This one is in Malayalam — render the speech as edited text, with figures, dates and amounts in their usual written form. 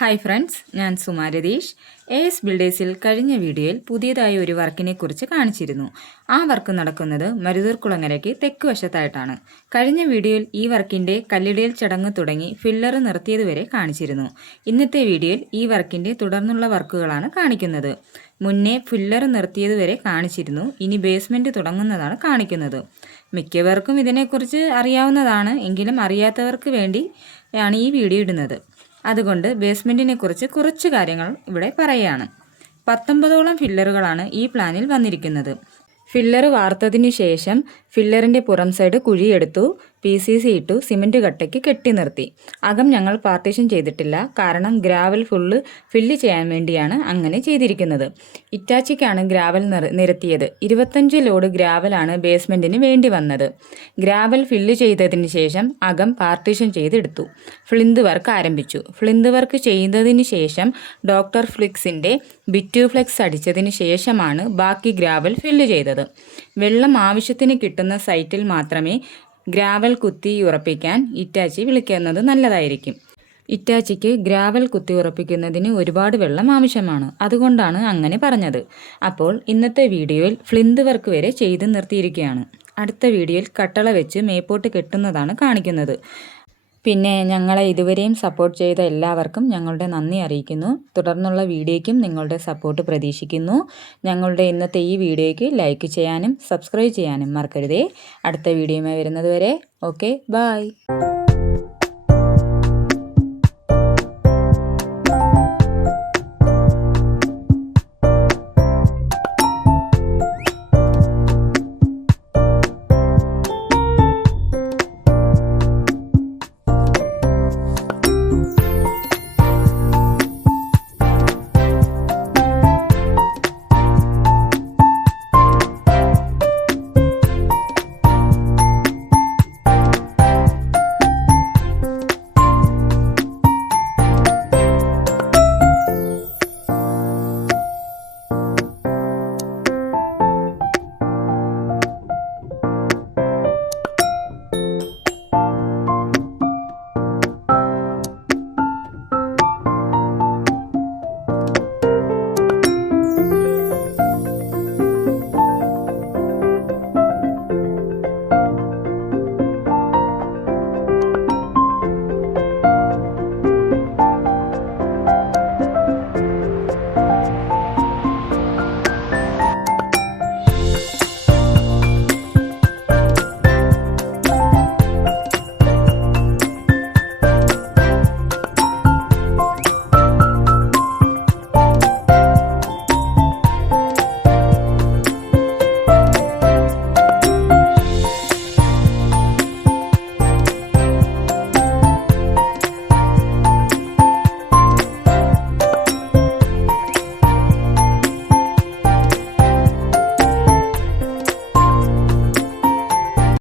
ഹായ് ഫ്രണ്ട്സ്, ഞാൻ സുമാ രതീഷ്. എസ് ബിൽഡേഴ്സിൽ കഴിഞ്ഞ വീഡിയോയിൽ പുതിയതായി ഒരു വർക്കിനെ കുറിച്ച് കാണിച്ചിരുന്നു. ആ വർക്ക് നടക്കുന്നത് മരുതൂർക്കുളങ്ങരയ്ക്ക് തെക്ക് വശത്തായിട്ടാണ്. കഴിഞ്ഞ വീഡിയോയിൽ ഈ വർക്കിൻ്റെ കല്ലിടൽ ചടങ്ങ് തുടങ്ങി ഫില്ലർ നിർത്തിയതുവരെ കാണിച്ചിരുന്നു. ഇന്നത്തെ വീഡിയോയിൽ ഈ വർക്കിൻ്റെ തുടർന്നുള്ള വർക്കുകളാണ് കാണിക്കുന്നത്. മുന്നേ ഫില്ലർ നിർത്തിയതുവരെ കാണിച്ചിരുന്നു, ഇനി ബേസ്മെൻറ്റ് തുടങ്ങുന്നതാണ് കാണിക്കുന്നത്. മിക്കവർക്കും ഇതിനെക്കുറിച്ച് അറിയാവുന്നതാണ്, എങ്കിലും അറിയാത്തവർക്ക് വേണ്ടി ആണ് ഈ വീഡിയോ ഇടുന്നത്. അതുകൊണ്ട് ബേസ്മെൻറ്റിനെ കുറിച്ച് കുറച്ച് കാര്യങ്ങൾ ഇവിടെ പറയുകയാണ്. 19ഓളം ഫില്ലറുകളാണ് ഈ പ്ലാനിൽ വന്നിരിക്കുന്നത്. ഫില്ലർ വാർത്തതിന് ശേഷം ഫില്ലറിൻ്റെ പുറം സൈഡ് കുഴിയെടുത്തു, PCC ഇട്ടു, സിമൻറ്റ് കട്ടയ്ക്ക് കെട്ടി നിർത്തി. അകം ഞങ്ങൾ പാർട്ടീഷൻ ചെയ്തിട്ടില്ല, കാരണം ഗ്രാവൽ ഫില്ല് ചെയ്യാൻ വേണ്ടിയാണ് അങ്ങനെ ചെയ്തിരിക്കുന്നത്. ഇറ്റാച്ചിക്കാണ് ഗ്രാവൽ നിരത്തിയത്. 25 ലോഡ് ഗ്രാവലാണ് ബേസ്മെൻറ്റിന് വേണ്ടി വന്നത്. ഗ്രാവൽ ഫില്ല് ചെയ്തതിന് ശേഷം അകം പാർട്ടീഷൻ ചെയ്തെടുത്തു. ഫ്ലിന്ത് വർക്ക് ആരംഭിച്ചു. ഫ്ലിന്ത് വർക്ക് ചെയ്തതിന് ശേഷം ഡോക്ടർ ഫ്ലിക്സിൻ്റെ ബിറ്റ്യൂഫ്ലെക്സ് അടിച്ചതിന് ശേഷമാണ് ബാക്കി ഗ്രാവൽ ഫില്ല് ചെയ്തത്. വെള്ളം ആവശ്യത്തിന് കിട്ടുന്ന സൈറ്റിൽ മാത്രമേ ഗ്രാവൽ കുത്തി ഉറപ്പിക്കാൻ ഇറ്റാച്ചി വിളിക്കുന്നത് നല്ലതായിരിക്കും. ഇറ്റാച്ചിക്ക് ഗ്രാവൽ കുത്തി ഉറപ്പിക്കുന്നതിന് ഒരുപാട് വെള്ളം ആവശ്യമാണ്, അതുകൊണ്ടാണ് അങ്ങനെ പറഞ്ഞത്. അപ്പോൾ ഇന്നത്തെ വീഡിയോയിൽ ഫ്ലിന്ത് വർക്ക് വരെ ചെയ്ത് നിർത്തിയിരിക്കുകയാണ്. അടുത്ത വീഡിയോയിൽ കട്ടള വെച്ച് മേപ്പോട്ട് കെട്ടുന്നതാണ് കാണിക്കുന്നത്. പിന്നെ ഞങ്ങളെ ഇതുവരെയും സപ്പോർട്ട് ചെയ്ത എല്ലാവർക്കും ഞങ്ങളുടെ നന്ദി അറിയിക്കുന്നു. തുടർന്നുള്ള വീഡിയോയ്ക്കും നിങ്ങളുടെ സപ്പോർട്ട് പ്രതീക്ഷിക്കുന്നു. ഞങ്ങളുടെ ഇന്നത്തെ ഈ വീഡിയോയ്ക്ക് ലൈക്ക് ചെയ്യാനും സബ്സ്ക്രൈബ് ചെയ്യാനും മറക്കരുതേ. അടുത്ത വീഡിയോയുമായി വരുന്നത് വരെ ഓക്കെ, ബൈ.